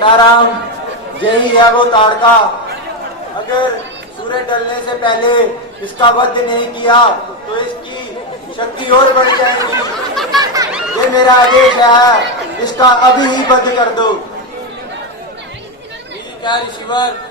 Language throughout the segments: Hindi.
सीताराम, यही है वो ताड़का। अगर सूरज ढलने से पहले इसका वध नहीं किया तो इसकी शक्ति और बढ़ जाएगी। ये मेरा आदेश है, इसका अभी ही वध कर दो। ठीक है ऋषिवर।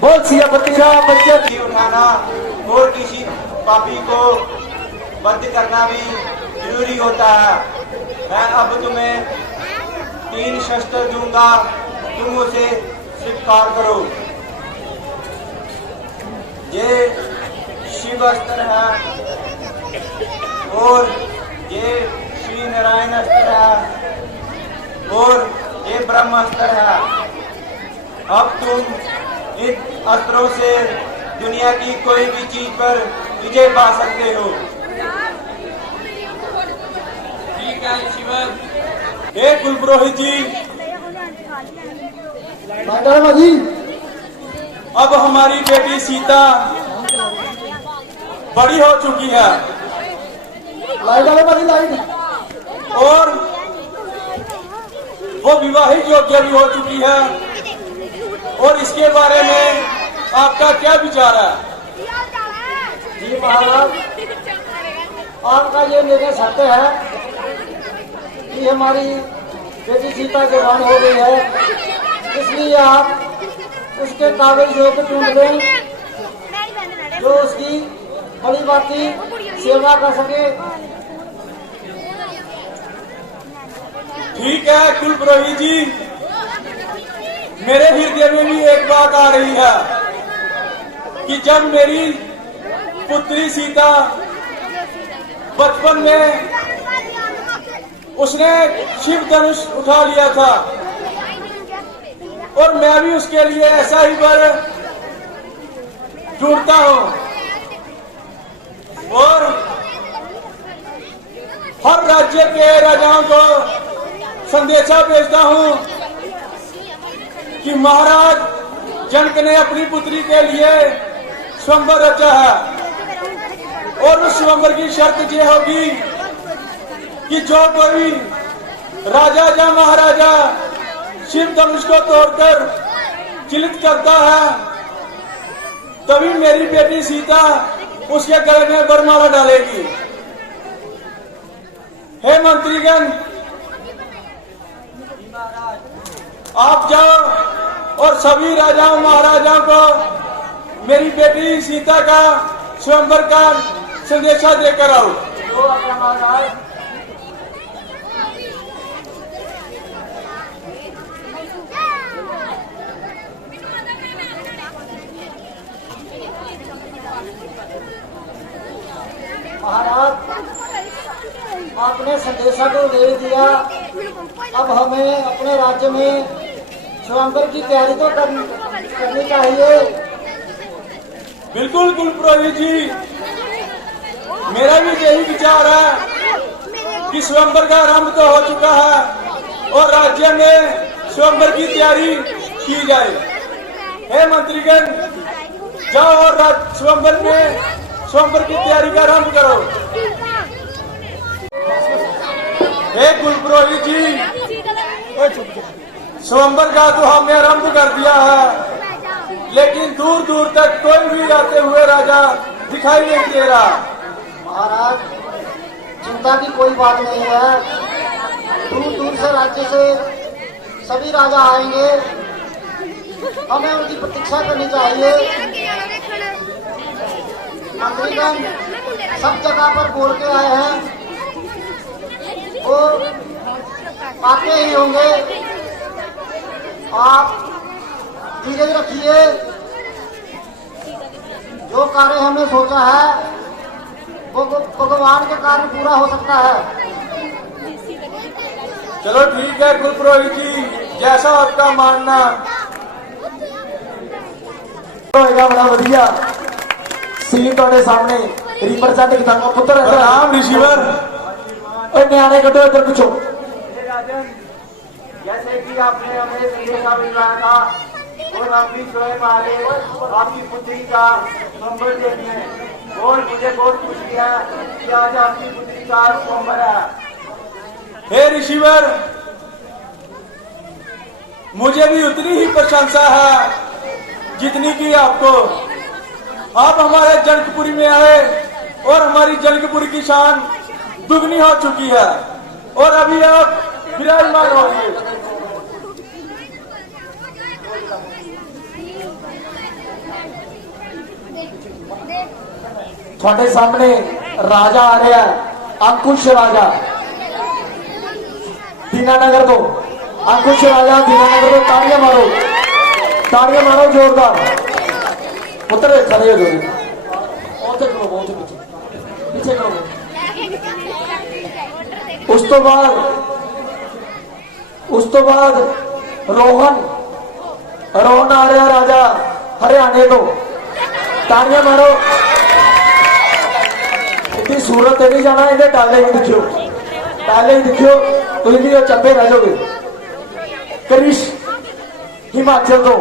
बोल सियापति राम बच्चे की उठाना और किसी पापी को वध करना भी जरूरी होता है। मैं अब तुम्हें 3 शस्त्र दूंगा, तुम उसे स्वीकार करो। ये शिव अस्त्र है और ये श्री नारायण अस्त्र है और ये ब्रह्म अस्त्र है। अब तुम इन अस्त्रों से दुनिया की कोई भी चीज पर विजय पा सकते हो। ठीक है ऋषिवर। हे कुलपुरोहित जी, जी, अब हमारी बेटी सीता बड़ी हो चुकी है लाइट और वो विवाहित योग्य भी हो चुकी है। और इसके बारे में आपका क्या विचार है? जी महाराज, आपका ये निर्णय सत्य है कि हमारी बेटी सीता जवान हो गई है, इसलिए आप उसके काबिल योग्य चुन लें जो उसकी बड़ी बाती सेवा कर सके। ठीक है कुलपुरोहित जी, मेरे हृदय में भी एक बात आ रही है कि जब मेरी पुत्री सीता बचपन में उसने शिव धनुष उठा लिया था और मैं भी उसके लिए ऐसा ही वर ढूंढता हूँ और हर राज्य के राजाओं को संदेशा भेजता हूँ कि महाराज जनक ने अपनी पुत्री के लिए स्वयंवर रचा है और उस स्वयंवर की शर्त ये होगी कि जो कोई राजा या महाराजा शिव धनुष को तोड़कर चिलित करता है तभी मेरी बेटी सीता उसके गले में वरमाला डालेगी। हे मंत्रीगण, आप जाओ और सभी राजाओं महाराजाओं को मेरी बेटी सीता का स्वयंवर का संदेशा देकर आओ। महाराज, आपने संदेशा को दे दिया, अब हमें अपने राज्य में स्वयंवर की तैयारी तो करनी चाहिए। बिल्कुल कुलपुरोहित जी, मेरा भी यही विचार है कि स्वयंवर का आरंभ तो हो चुका है और राज्य में स्वयंवर की तैयारी की जाए। हे मंत्रीगण, जाओ और स्वयंवर में स्वयंवर की तैयारी का आरंभ करो। हे कुलपुरोहित जी, स्वयंवर का तो हमने आरंभ कर दिया है, लेकिन दूर दूर तक कोई भी आते हुए राजा दिखाई नहीं दे रहा। महाराज, चिंता की कोई बात नहीं है। दूर दूर से राज्य से सभी राजा आएंगे, हमें उनकी प्रतीक्षा करनी चाहिए। मंत्रीगण सब जगह पर बोल के आए हैं, वो आते ही होंगे। आप धीरज रखिए, जो कार्य हमने सोचा है वो भगवान के कार्य पूरा हो सकता है। चलो ठीक है कुलपुरोहित जी, जैसा आपका मानना होएगा। बड़ा वधिया सीन ਤੁਹਾਡੇ सामने रिप्रेजेंट कितांगा पुत्र है। प्रणाम ऋषिवर। और न्याणे कटो इधर पूछो। राजन, जैसे कि आपने हमें संदेशा भिजवाया था और हम भी स्वयं आगे आपकी पुत्री का नंबर देने हैं, और मुझे बहुत खुशी है कि आज आपकी पुत्री का नंबर है। हे ऋषिवर, मुझे भी उतनी ही प्रशंसा है जितनी की आपको। आप हमारे जनकपुरी में आए और हमारी जनकपुरी की शान दुगनी हो चुकी है, और अभी आप विराजमान होंगे। ਤੁਹਾਡੇ सामने राजा आ रहा है, अंकुश राजा दीनानगर तो। अंकुश राजा दीनानगर तो। ताड़ियां मारो जोरदार। पुत्र खड़े हो जाओ, और तक लो, बहुत पीछे करो। उस तो बाद रोहन आ रहा राजा हरियाणे तो। ताड़ियां मारो। इतनी सूरत नहीं जाना, इन्हें टाले ही दिखियो, तुम भी चंबे रह जाओगे। करिश हिमाचल तो,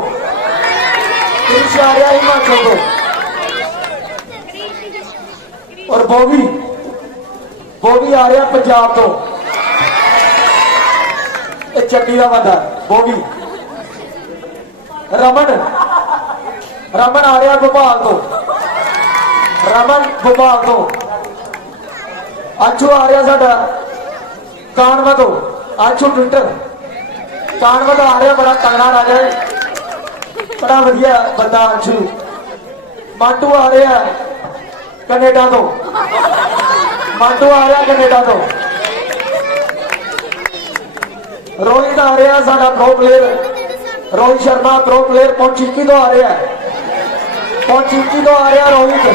करिश आ रहा हिमाचल तो। और बॉबी आ रहा पंजाब तो। चंडी का बंदा बॉबी। रमन आ रहा भोपाल तो। अंशु आ रहा साडा कानवा तो। अंशु ट्विटर कानवा तो आ रहा, बड़ा तगड़ा राजा है, बड़ा वधिया बंदा अंशु। मांटू आ रहा कनेडा तो। रोहित आ रहा साडा pro player, Rohit Sharma pro player पौचीकी तो आ रहा रोहित।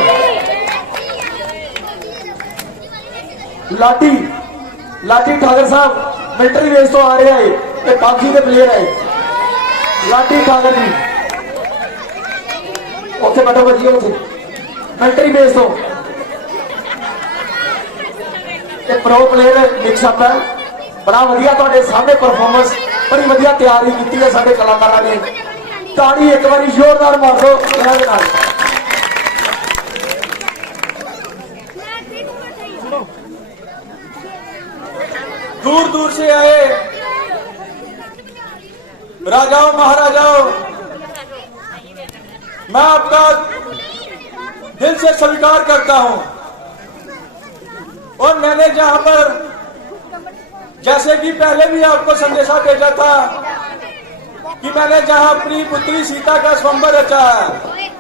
लाठी ठाकर साहब मिलिटरी बेस तो आ रहा है, ये पाखी के प्लेयर है। लाठी ठाकर जी उसे बैठो बजिए, उसे मिलिटरी बेस तो। ये प्रो प्लेयर मिक्सअप है, बड़ा वधिया ਤੁਹਾਡੇ सामने परफॉर्मेंस, बड़ी वधिया तैयारी की है साडे कलाकारां ने। ताड़ी एक बार जोरदार मार दो इन्हां दे नाल। दूर दूर से आए राजाओं महाराजाओं, मैं आपका दिल से स्वीकार करता हूं। और मैंने जहां पर, जैसे कि पहले भी आपको संदेशा भेजा था कि मैंने जहां अपनी पुत्री सीता का स्वयंवर रचा है,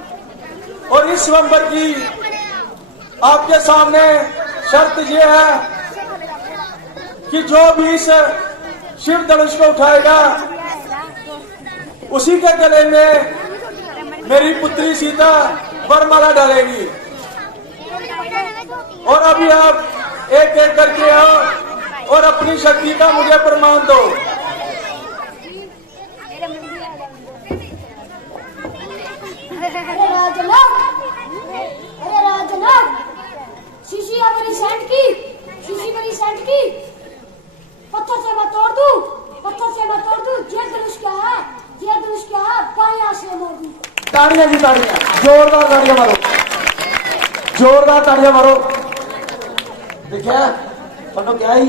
और इस स्वयंवर की आपके सामने शर्त यह है कि जो भी इस शिव धनुष को उठाएगा उसी के गले में मेरी पुत्री सीता वरमाला डालेगी। और अभी आप एक एक करके आओ और अपनी शक्ति का मुझे प्रमाण दो। अरे राजनाथ, शीशी मेरी सेंट की पत्थर से मैं तोड़ दूं, ये धनुष क्या है, बाएं हाथ से मार दूं। ताड़ियां जी ताड़ियां, जोरदार ताड़ियां मारो, जोरदार ताड़ियां मारो। देखा थोड़ा क्या ही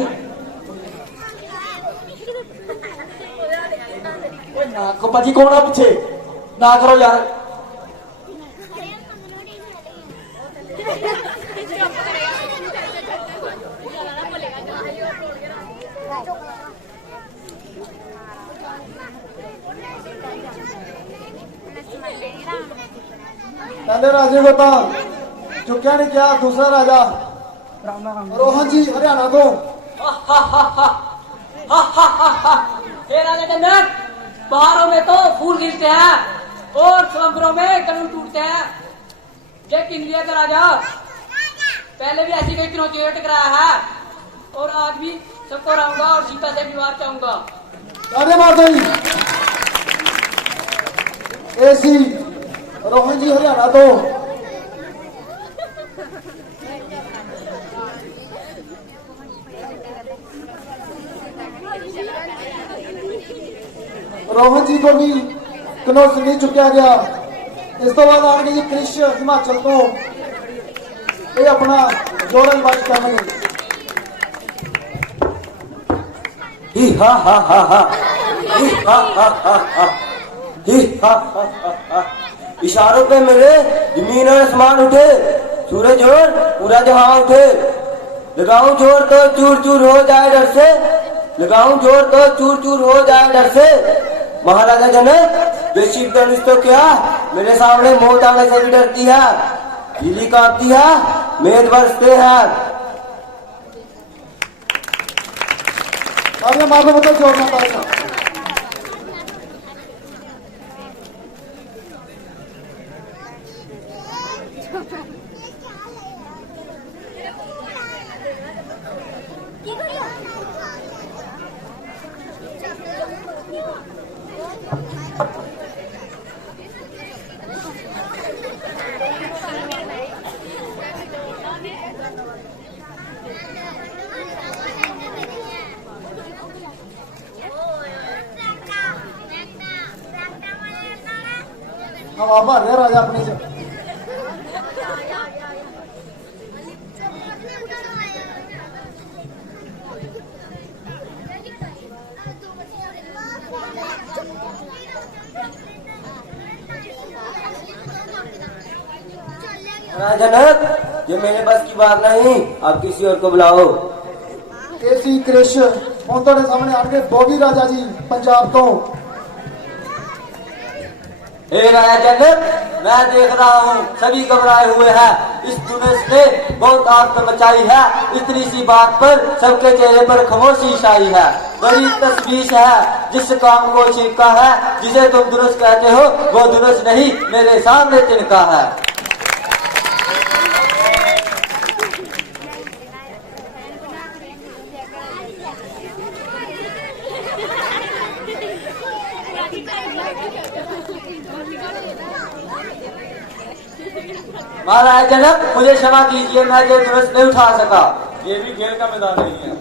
ना को भाजी कौन है पीछे ना करो यार। पहले राजे को तो चुक्या नहीं क्या, दूसरा राजा रोहन जी हरियाणा को। हे राजा जनक, पहाड़ों में तो फूल गिरते हैं और समुद्रों में कानून टूटते हैं। जय इंडिया का राजा पहले भी ऐसी कई चुनौतियों टकराया है और आज भी सबको रहूंगा और सीता से विवाह चाहूंगा। राजे माता जी ऐसी रोहन जी हरियाणा तो रोहन जी को भी कनौज नहीं चुकिया गया। इस तो बाद आगे जी कृष हिमाचल तो ये अपना जोड़ा निवास करेंगे। ही हा हा हा हा, ही हा हा हा हा, ही हा हा हा हा। इशारों पे मेरे जमीन और आसमान उठे, सूरज और पूरा जहां उठे। लगाऊं जोर तो चूर चूर हो जाए डर से, लगाऊं जोर तो चूर चूर हो जाए डर से। महाराजा जनक जो शिव धनुष तो क्या मेरे सामने मौत आने से भी डरती है। बिजली कांपती है, मेघ बरसते हैं। और ये मालूम होता जोड़ना पड़ेगा। हवा भर रहे राजा अपने से। जनक ये मेरे बस की बात नहीं, आप किसी और को बुलाओ। ऐसी कृष ਹੁਣ ਤੁਹਾਡੇ सामने आके बॉबी राजा जी पंजाब तो। हे राजा जनक मैं देख रहा हूँ सभी घबराए हुए हैं। इस धनुष ने बहुत आग मचाई है। इतनी सी बात पर सबके चेहरे पर खामोशी छाई है। बड़ी तशवीश है जिस काम को छिपका है। जिसे तुम धनुष कहते हो वो धनुष नहीं मेरे सामने तिनका है। महाराज जनक मुझे क्षमा कीजिए, मैं ये धनुष नहीं उठा सका। ये भी खेल का मैदान नहीं है।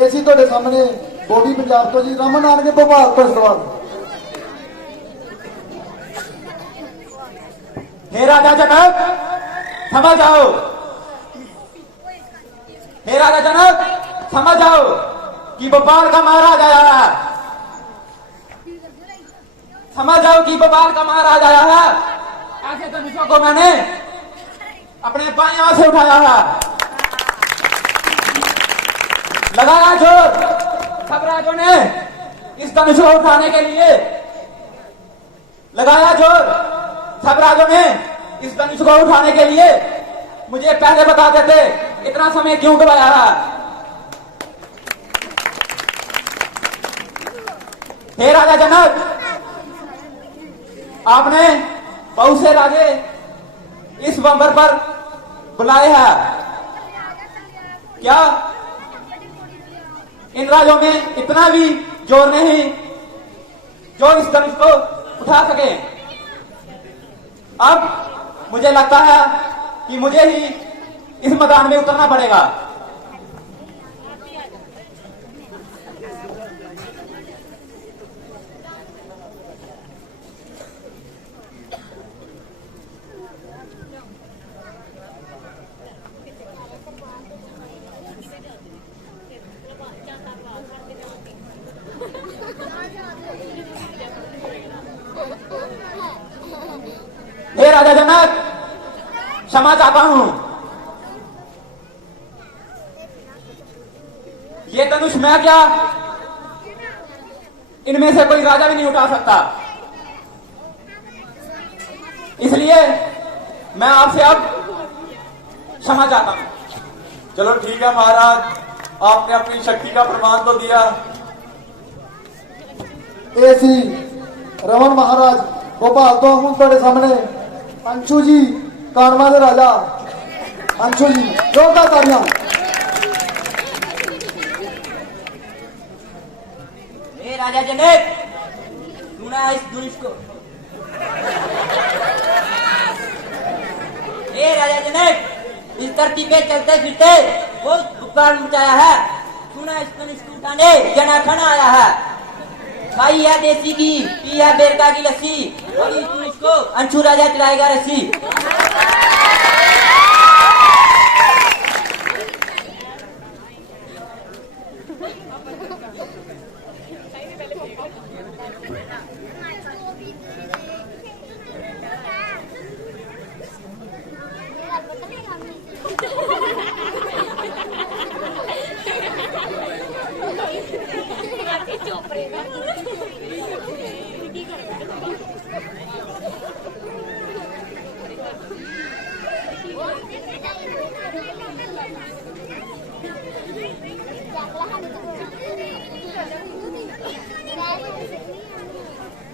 ऐसी ਤੁਹਾਡੇ सामने बॉबी पंजाब तो जी रमन आनगे भोपाल तो सवाल। हे राजा जनक समझ जाओ, हे राजा जनक समझ जाओ कि भोपाल का महाराज आया है। समझ जाओ कि भोपाल का महाराज आया है। ऐसे धनुषों को मैंने अपने बाएं से उठाया है। लगाया जोर सब राजों ने इस धनुष को उठाने के लिए। लगाया जोर सब राजों ने इस धनुष को उठाने के लिए। मुझे पहले बता देते इतना समय क्यों गवाया है। हे राजा जनक आपने बहुत से राजे इस बंबर पर बुलाए हैं। क्या इन राजों में इतना भी जोर नहीं जो इस धनुष को उठा सके। अब मुझे लगता है कि मुझे ही इस मैदान में उतरना पड़ेगा। राजा जनक, क्षमा चाहता हूं। ये धनुष मैं क्या, इनमें से कोई राजा भी नहीं उठा सकता, इसलिए मैं आपसे अब क्षमा चाहता हूं। चलो ठीक है महाराज, आपने अपनी शक्ति का प्रमाण तो दिया। ऐसी रमन महाराज गोपाल तो हूं तेरे सामने अंशु जी कानवा के राजा। अंशु जी जोरदार तालियां। ए राजा जनक, सुना इस धनुष को। ए राजा जनक, इस धरती पे चलते फिरते बहुत बुखार मचाया है। सुना इस धनुष को उठाने जनाखन आया है। खाई है देसी घी, पी है बेरका की लस्सी, और इस धनुष को अंशु राजा चलाएगा रस्सी।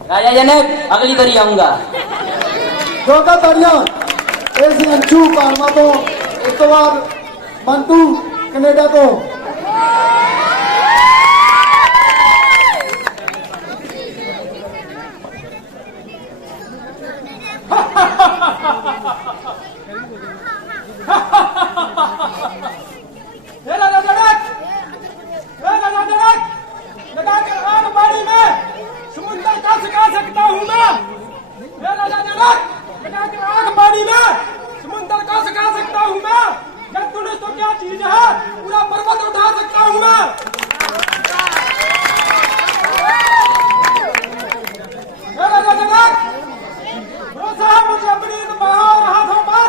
राजा जनक, अगली बारी आऊंगा। जोरदार तालियां। ऐसी अंशु कानवा तो, इस तो बाद मंटू कनेडा तो। समुद्र का सिखा सकता हूँ मैं। राजा जनक, आग पानी में समुद्र का सिखा सकता हूँ मैं। जब धनुष तो क्या चीज है, पूरा पर्वत उठा सकता हूँ मैं। राजा जनक, भरोसा है मुझे अपनी इन बाहों और हाथों पर।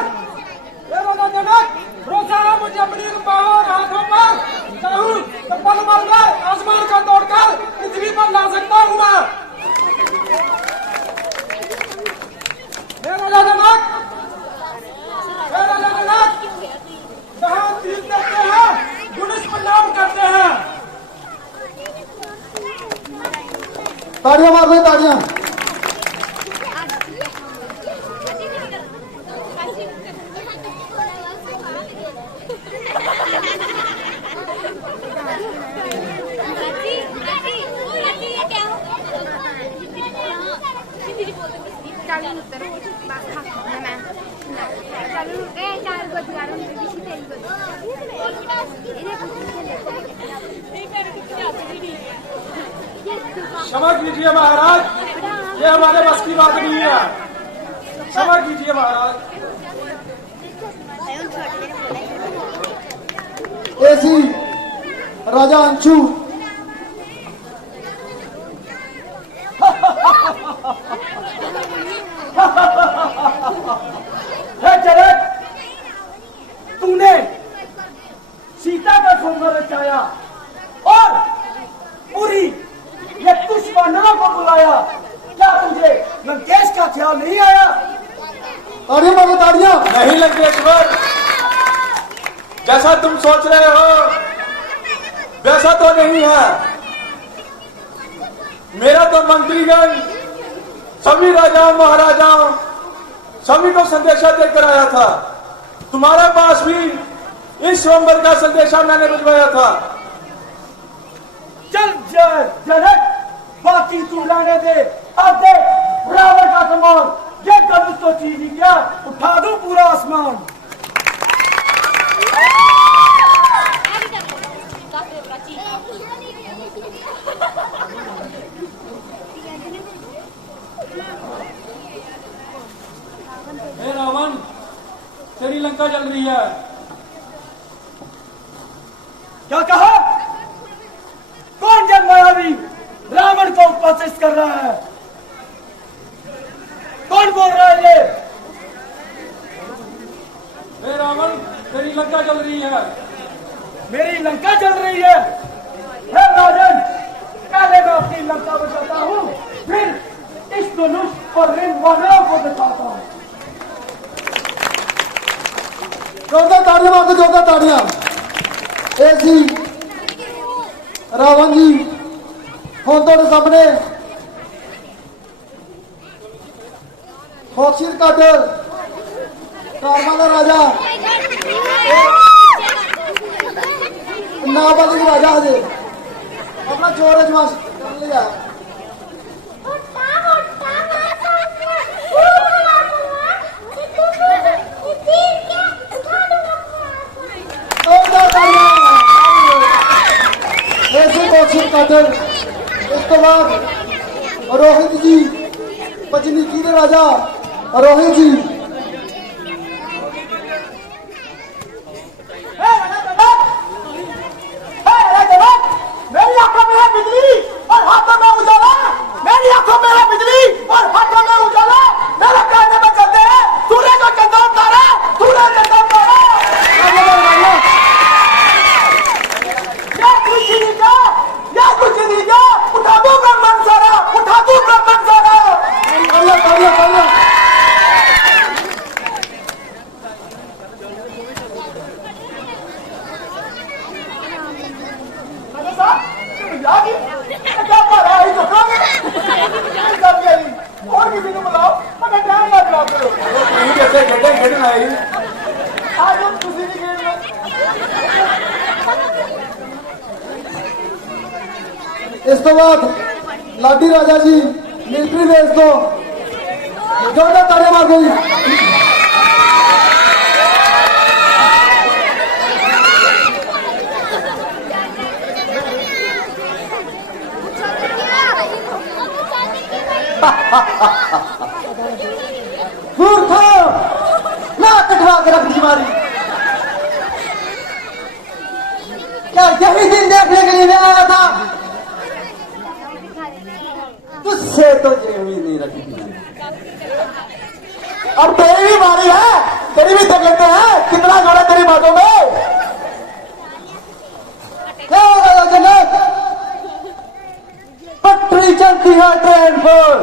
राजा जनक, भरोसा है मुझे अपनी इन बाहों और हाथों पर। चाहूं तो पल पल में आसमान का तोड़कर पृथ्वी पर ला सकता हूँ मैं। राजा जनक, जहाँ तीर देते हैं धनुष प्रणाम करते हैं। तालियां मार दे तालियां। क्षमा कीजिए महाराज, ये हमारे बस की बात नहीं है। क्षमा कीजिए महाराज। ऐसी राजा अंशु जनक, तूने सीता का स्वयंवर रचाया और पूरी ये दुश्मनों को बुलाया। क्या तुझे लंकेश का ख्याल नहीं आया? तालियां मार दे तालियां। नहीं लंकेश्वर, जैसा तुम सोच रहे हो वैसा तो नहीं है। मेरा तो मंत्रीगण सभी राजाओं महाराजाओं सभी को संदेशा देकर आया था। तुम्हारे पास भी इस स्वयंवर का संदेशा मैंने भिजवाया था। चल जनक, बाकी तू रहने दे। अब देख रावण का कमान, ये धनुष तो चीज ही क्या, उठा दूं पूरा आसमान। हे रावण, तेरी लंका जल रही है। क्या कहा? कौन जब मायावी रावण को उपस्थित कर रहा है? कौन बोल रहा है ये? लंका जल रही है। मेरी लंका जल रही है। हे राजन, पहले मैं अपनी लंका बचाता हूँ, फिर इस धनुष और इन मानव को बचाता हूँ। जोरदार ताड़ियां मार दो, जोरदार ताड़ियां। ऐसी रावण जी ਹੁਣ ਤੁਹਾਡੇ ਸਾਹਮਣੇ ਫੌਕਸੀਰ ਕੱਟ ਕਾਰਮਾਂ ਦਾ ਰਾਜਾ ਨਾਬਾਲਿਗ ਰਾਜਾ ਹਜੇ ਆਪਣਾ ਜੋਰ ਅਜਮਾਇਸ਼ ਕਰਨ ਲਈ ਆਇਆ। जोरदार ताड़ियां। ऐसे फौकसीर कट इस तो बाद रोहित जी पचनीकी के राजा रोहित जी मेरी आंखों में है बिजली और हाथों में उजाला। मेरी आंखों में है बिजली और हाथों में उजाला। मेरे कहने में चलते हैं सूर्य को चंदा तारा, सूर्य चंदा तारा। या कुछ नहीं क्या, उठा दो ब्रह्मन सारा, उठा दो ब्रह्मन सारा। ताड़ियां ताड़ियां ताड़ियां। और किसी को बुलाओ, मगर ध्यान ना खराब करो। जैसे गड्ढे खेलना है आज हम किसी भी खेल में। इस तो बाद लाडी राजा जी मिलिट्री बेस तो जोरदार ताड़ियां मार गई। मूर्खो, ना कटवा के रख दी मारी। क्या यही दिन देखने के लिए मैं आया था? तुझसे तो ये उम्मीद नहीं रखी थी मैंने। अब तेरी भी बारी है, तेरी भी देख लेते हैं कितना जोड़ा तेरी बातों में। जनक, पटरी चलती है ट्रेन पर,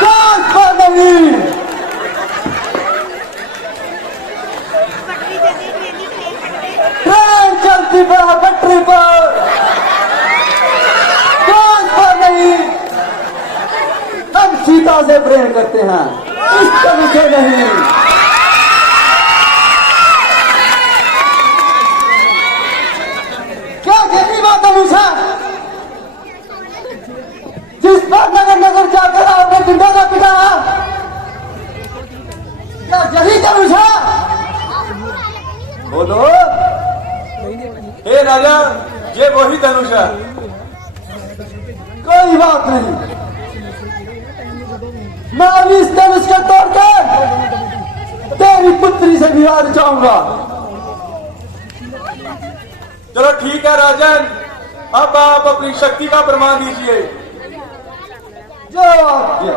कान पर नहीं। ट्रेन चलती है पटरी पर, कान पर नहीं। हम सीता से प्रेम करते हैं, इस तरह से नहीं। क्या यही बात है मूसा, जिस पर नगर नगर जाकर आपने पिंडों का पिटा? क्या यही था मूसा? बोलो। हे राजा, ये वही धनुष है। कोई बात नहीं, मैं अभी इस धनुष को तोड़कर तेरी पुत्री से विवाह रचाऊंगा। चलो ठीक है राजन, अब आप अपनी शक्ति का प्रमाण दीजिए। जो आज्ञा।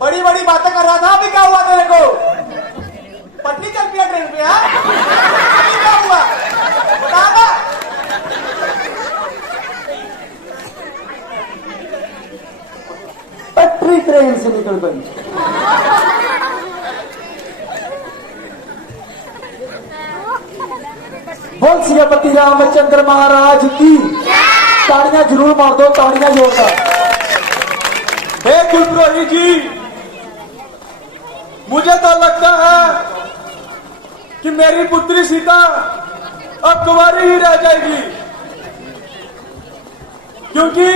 बड़ी बड़ी बातें कर रहा था, अभी क्या हुआ तेरे को? पटनी चल पिया ट्रेन पे? हाँ, अभी क्या हुआ बताना। पटरी ट्रेन से निकल गई। बोल श्रीपति रामचंद्र महाराज की। ताड़ियां जरूर मार दो, ताड़ियां जोरदार। हे कुलपुरोहित जी, मुझे तो लगता है कि मेरी पुत्री सीता अब कुंवारी ही रह जाएगी, क्योंकि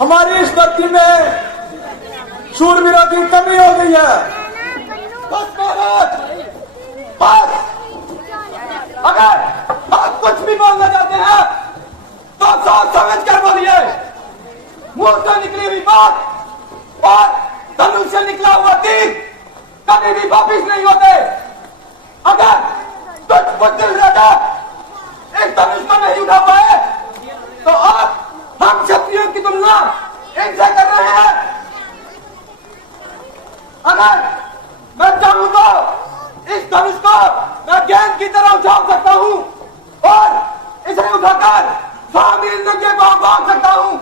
हमारी इस धरती में शूरवीरों की कमी हो गई है। बस महाराज, बस। अगर आप कुछ भी बोलना चाहते हैं तो सोच समझ कर बोलिए। मुंह से निकली हुई बात और धनुष से निकला हुआ तीर कभी भी वापिस नहीं होते। अगर कुछ बुद्धिल राजा इस धनुष को नहीं उठा पाए तो आप हम क्षत्रियों की तुलना इनसे कर रहे हैं। अगर मैं चाहूं तो इस धनुष को मैं गेंद की तरह उछाल सकता हूं और इसे उठाकर 100 मील नंगे पांव भाग सकता हूं।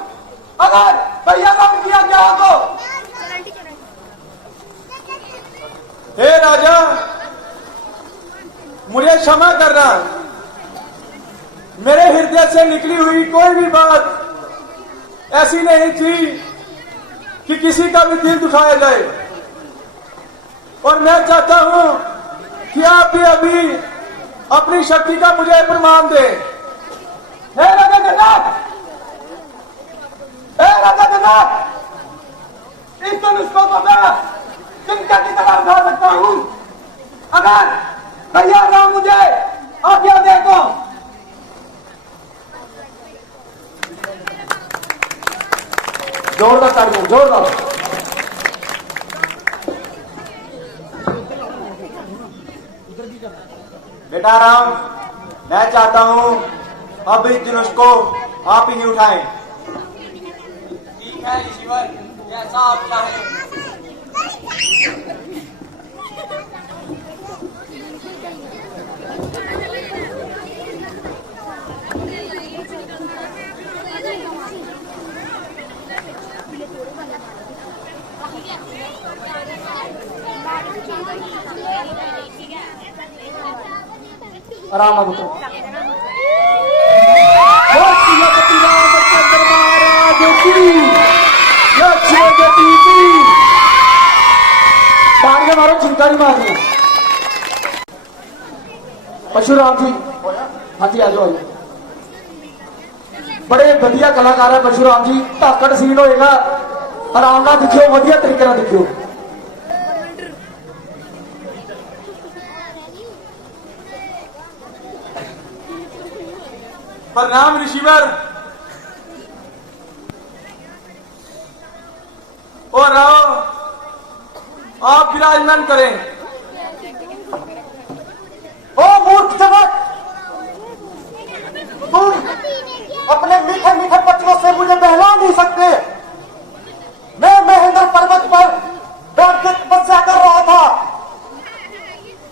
अगर भैया राम किया गया तो हे राजा, मुझे क्षमा करना, मेरे हृदय से निकली हुई कोई भी बात ऐसी नहीं थी कि किसी का भी दिल दुखाया जाए। और मैं चाहता हूं कि आप भी अभी अपनी शक्ति का मुझे प्रमाण दें। हे राजा जनक, हे राजा जनक, इस धनुष को तो मैं चिमटा की तरह उठा सकता हूं। अगर भैया राम मुझे आज्ञा दे तो। जोरदार तालियां, जोरदार। बेटा राम, मैं चाहता हूं अब इस धनुष को आप ही उठाएं। ठीक है ईश्वर, जैसा आप चाहें। आराम अब तो तालियां मारो, चिंकारी मारो। परशुराम जी, हाँ जी, आ जाओ। बड़े बढ़िया कलाकार है परशुराम जी। धाकड़ सीन होएगा, आराम नाल दिखियो, वधिया तरीके नाल दिखियो। प्रणाम ऋषिवर। और आओ, आप विराजमान करें। ओ मूर्ख जनक, तुम अपने मीठे मीठे पत्रों से मुझे बहला नहीं सकते। मैं महेंद्र पर्वत पर बैठ के तपस्या कर रहा था,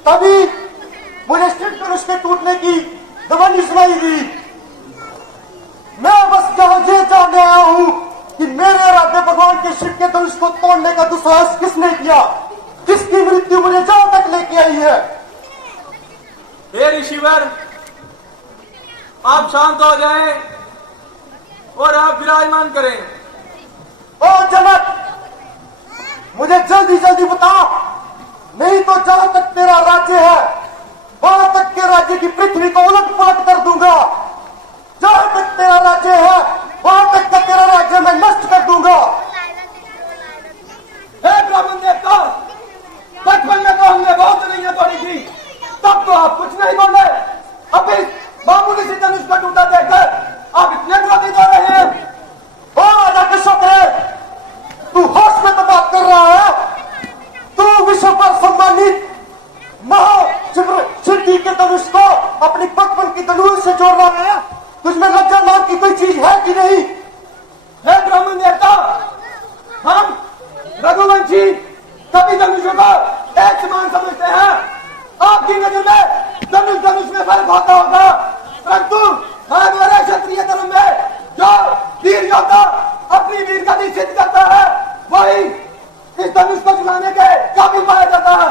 तभी मुझे श्री धनुष के टूटने की ध्वनि सुनाई दी। मैं बस ये जानने आया हूं कि मेरे आराध्य भगवान के शिव के धनुष को तोड़ने का दुस्साहस किसने किया, किसकी मृत्यु मुझे जहां तक लेके आई है। हे ऋषिवर, आप शांत हो जाएं और आप विराजमान करें। ओ जनक, मुझे जल्दी जल्दी बता, नहीं तो जहां तक तेरा राज्य है वहां तक के राज्य की पृथ्वी को उलट पुलट कर दूंगा। जहां तक तेरा राज्य है वहां तक का तेरा राज्य मैं नष्ट कर दूंगा। हे ब्राह्मण देवता, बचपन में तो हमने बहुत लड़ाइयां तोड़ी थी, तब तो आप कुछ नहीं बोले। अब इस मामूली से धनुष का टूटा देखकर आप इतने क्रोधित हो रहे हैं। ओ राजा कृष्ण, तू होश में तो बात कर रहा है? तू विश्व पर सम्मानित शिव जी के धनुष को अपनी बचपन की धनुष से जोड़ रहा है। तुझमें लज्जा नाम की कोई चीज है कि नहीं? हे ब्राह्मण देवता, हम रघुवंशी कभी धनुषों को एक समान समझते हैं। आपकी नजर में धनुष में फर्क होता होगा, परंतु हमारे क्षत्रिय धर्म में जो वीर योद्धा अपनी वीर गति सिद्ध करता है वही इस धनुष को चलाने के काबिल पाया जाता है।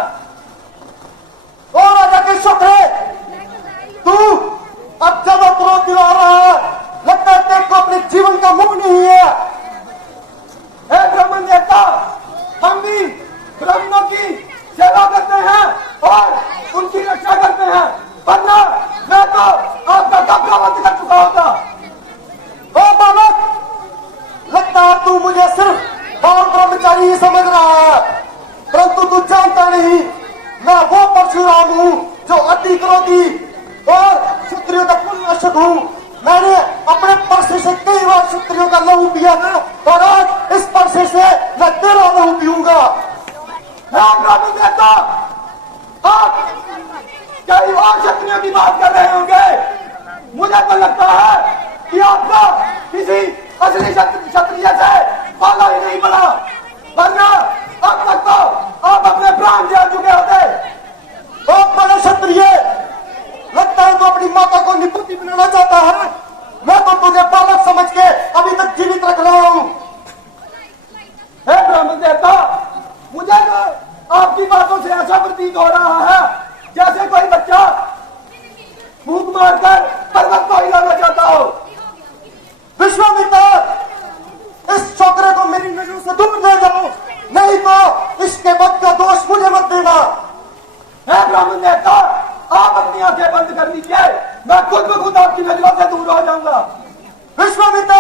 ओ राजा के शत्रु, तू अब जब क्रोध दिला रहा है, लगता है तेरे को अपने जीवन का मुंह नहीं है। हे ब्राह्मण देवता, हम भी अति क्रोधी और क्षत्रियों का पूर्ण शत्रु हूँ। मैंने अपने परसे से कई बार क्षत्रियों का लहू पिया है और आज इस परसे से मैं तेरा लहू पीऊंगा। आप कई और क्षत्रियों की बात कर रहे होंगे। मुझे तो लगता है कि आपका किसी असली क्षत्रिय से पाला ही नहीं पड़ा, वरना अब तक तो आप अपने प्राण दे चुके होते। बहुत बड़ा क्षत्रिय लगता है तो अपनी माता को निपुति बनाना चाहता है। मैं तो तुझे बालक समझ के अभी तक जीवित रख रहा हूँ। हे ब्राह्मण देवता, मुझे तो आपकी बातों से ऐसा प्रतीत हो रहा है जैसे कोई बच्चा फूंक मारकर पर्वत को हिलाना चाहता हो। विश्वामित्र, इस छोकरे को मेरी नजरों से दूर ले जाओ, नहीं तो इसके वक्त का दोष मुझे मत देना। है ब्राह्मण देवता, आप अपनी आंखें बंद कर लीजिए, मैं खुद ब खुद आपकी नजरों से दूर हो जाऊंगा। विश्वामित्र,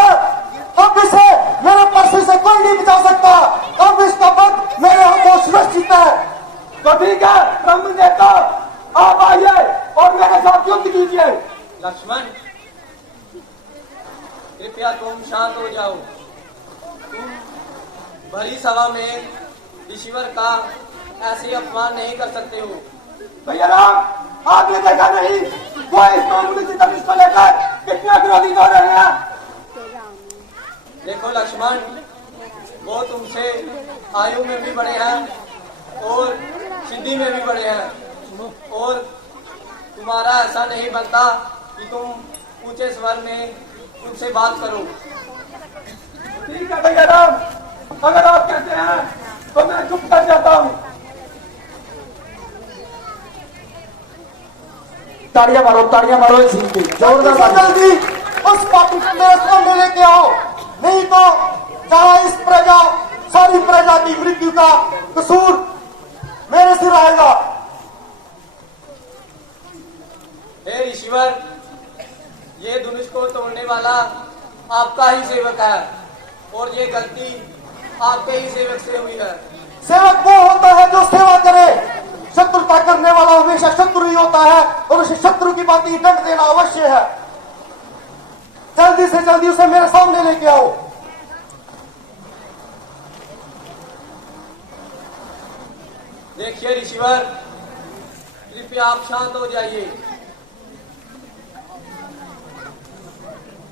अब इसे मेरे परसे से कोई नहीं बचा सकता। अब इसका वक्त मेरे हाथों सुरक्षित है। तो ठीक है ब्राह्मण देवता, आप आइए और मेरे साथ युद्ध कीजिए। लक्ष्मण, कृपया तुम शांत हो जाओ। तुम भरी सभा में ऋषिवर का ऐसे अपमान नहीं कर सकते हो। भैया राम, आपने देखा नहीं वो इस मामूली सी धनुष को लेकर कितना क्रोधित हो रहे हैं। देखो लक्ष्मण, वो तुमसे आयु में भी बड़े हैं और सिद्धि में भी बड़े हैं, और तुम्हारा ऐसा नहीं बनता कि तुम ऊंचे स्वर में उनसे बात करो। ठीक है भैया राम, अगर आप कहते हैं तो मैं चुप कर जाता हूँ। ताड़ियां मारो इस सीन पे जोरदार। जल्दी उस पापी को मेरे सामने लेके आओ, नहीं तो जहाँ इस सारी प्रजा की मृत्यु का कसूर मेरे सिर आएगा। हे ऋषिवर, ये धनुष को तोड़ने वाला आपका ही सेवक है और ये गलती आपके ही सेवक से हुई है। सेवक वो होता है जो सेवा करे, शत्रुता करने वाला हमेशा शत्रु ही होता है और उसे शत्रु की बात दंड देना अवश्य है। जल्दी से जल्दी उसे मेरे सामने लेके आओ। देखिए ऋषिवर, कृपया आप शांत हो जाइए।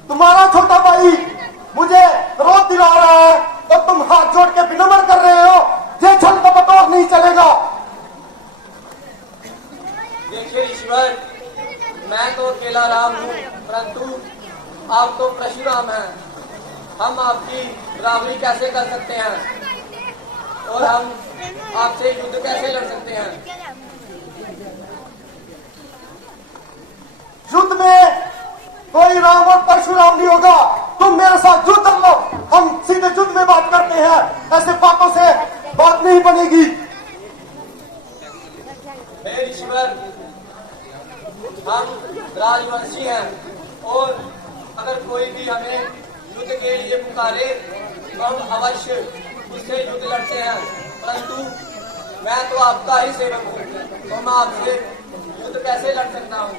तुम्हारा छोटा भाई मुझे रोज दिला रहा है और तुम हाथ जोड़ के विनम्र कर रहे हो। ये छल कपट और नहीं चलेगा। देखिए ईश्वर, मैं तो अकेला राम हूँ, परंतु आप तो परशुराम हैं। हम आपकी बराबरी कैसे कर सकते हैं और हम आपसे युद्ध कैसे लड़ सकते हैं? युद्ध में कोई राम और परशुराम नहीं होगा। तुम मेरे साथ युद्ध कर लो, हम सीधे युद्ध में बात करते हैं। ऐसे बातों से बात नहीं बनेगी। हे ईश्वर, हम राजवंशी हैं और अगर कोई भी हमें युद्ध के लिए पुकारे तो हम अवश्य उससे युद्ध लड़ते हैं, परंतु मैं तो आपका ही सेवक हूँ, तो मैं आपसे युद्ध कैसे लड़ सकता हूँ?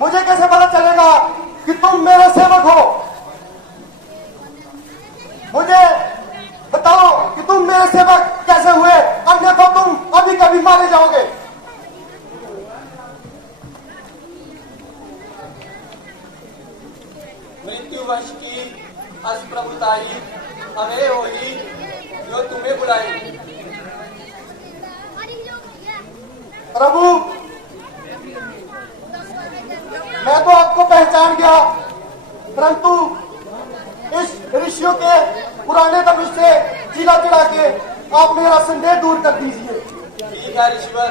मुझे कैसे पता चलेगा कि तुम मेरे सेवक हो? मुझे बताओ कि तुम मेरे सेवक कैसे हुए, अन्यथा तुम अभी कभी मारे जाओगे। मृत्युवश की असप्रभुताई हमें होगी जो तुम्हें बुलाई। प्रभु, मैं तो आपको पहचान गया, परंतु इस ऋषियों के पुराने धनुष से चिला चढ़ा के आप मेरा संदेह दूर कर दीजिए। ठीक है ऋषिवर।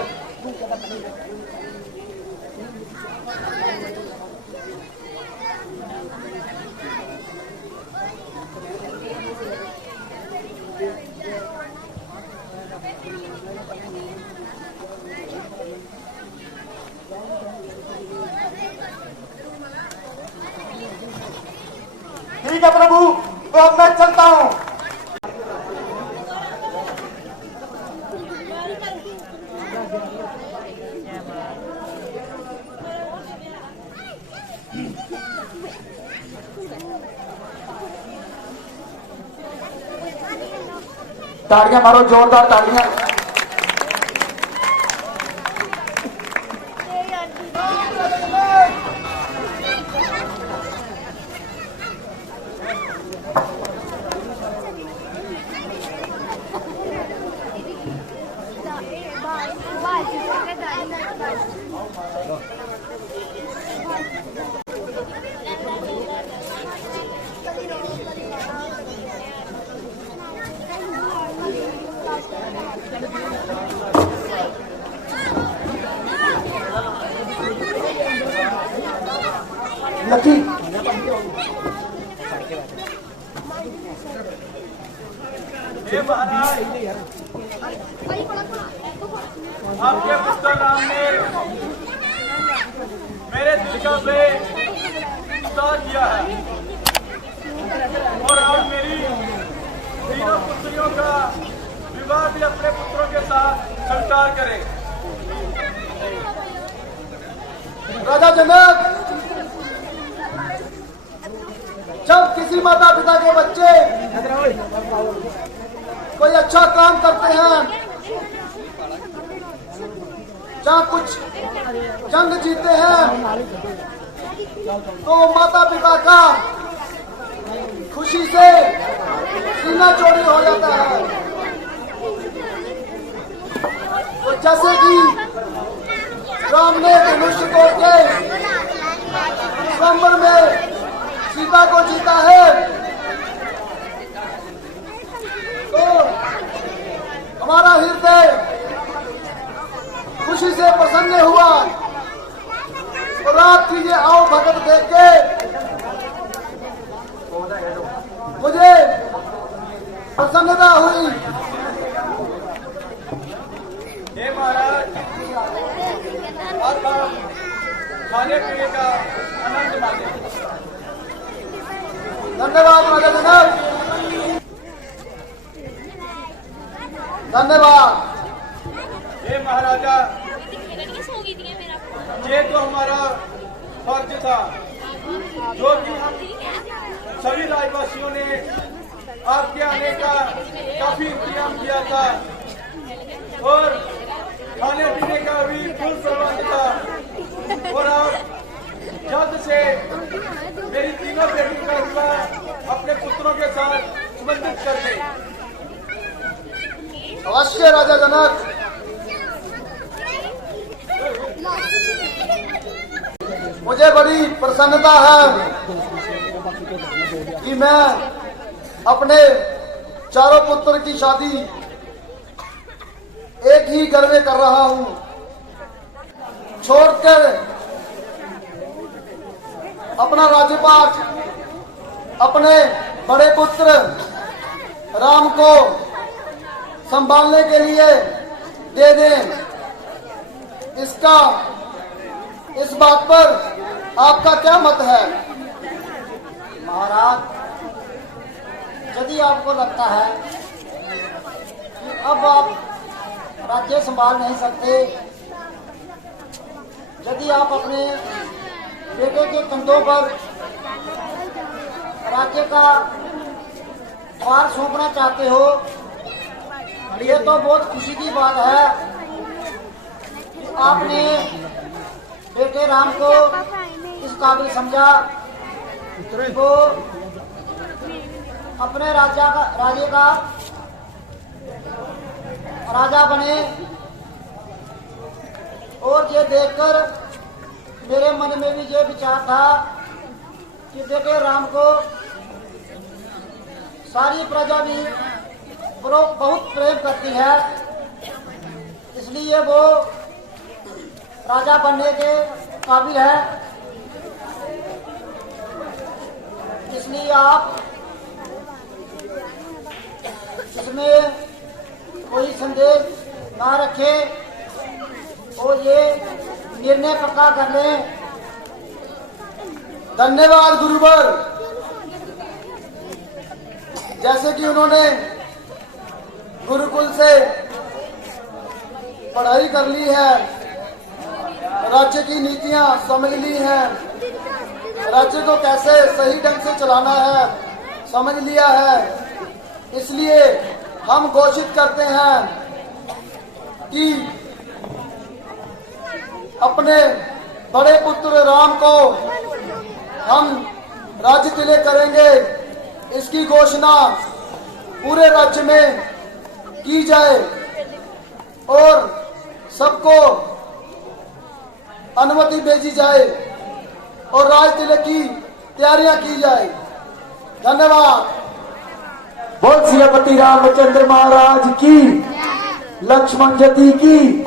ठीक है प्रभु, तो अब मैं चलता हूँ। ताड़ियां मारो, जोरदार ताड़ियां। लकी हे महाराज, आपके पुत्र राम ने मेरे दिल का बेदार किया है और आज मेरी तीनों पुत्रियों का विवाह भी अपने पुत्रों के साथ स्वीकार करें। राजा जनक, जब किसी माता पिता के बच्चे कोई अच्छा काम करते हैं, जहाँ कुछ जंग जीते हैं, तो माता पिता का खुशी से सीना चौड़ी हो जाता है। तो जैसे कि राम ने धनुष तोड़ के स्वयंवर में सीता को जीता है, तो हमारा हृदय खुशी से प्रसन्न हुआ। और रात की ये आओ भगत देख के मुझे प्रसन्नता हुई। हे महाराज, आप खाने पीने का आनंद माने। धन्यवाद राजा जनक, धन्यवाद। हे महाराजा, ये तो हमारा फर्ज था जो कि हम सभी राज्यवासियों ने आपके आने का काफी इंतजाम किया था और खाने पीने का भी फुल प्रबंध था। और आप जल्द से मेरी तीनों बेटियों का विवाह अपने पुत्रों के साथ संबंधित कर दें। अवश्य राजा जनक। मुझे बड़ी प्रसन्नता है कि मैं अपने चारों पुत्र की शादी एक ही घर में कर रहा हूं, छोड़कर अपना राज्यपाठ अपने बड़े पुत्र राम को संभालने के लिए दे दें। इस बात पर आपका क्या मत है? महाराज, यदि आपको लगता है कि अब आप राज्य संभाल नहीं सकते, यदि आप अपने बेटे के कंधों पर राज्य का भार सौंपना चाहते हो, ये तो बहुत खुशी की बात है कि आपने बेटे राम को इस काबिल समझा वो अपने राज्य का राजा बने। और ये देखकर मेरे मन में भी ये विचार था कि बेटे राम को सारी प्रजा भी बहुत प्रेम करती है, इसलिए वो राजा बनने के काबिल है। इसलिए आप इसमें कोई संदेश ना रखें और ये निर्णय पक्का कर लें। धन्यवाद गुरुवर। जैसे कि उन्होंने गुरुकुल से पढ़ाई कर ली है, राज्य की नीतियां समझ ली हैं, राज्य को कैसे सही ढंग से चलाना है समझ लिया है, इसलिए हम घोषित करते हैं कि अपने बड़े पुत्र राम को हम राज्य तिलक करेंगे। इसकी घोषणा पूरे राज्य में की जाए और सबको अनुमति भेजी जाए और राज तिलक की तैयारियां की जाए। धन्यवाद। बोल सियापति रामचंद्र महाराज की, लक्ष्मण जती की।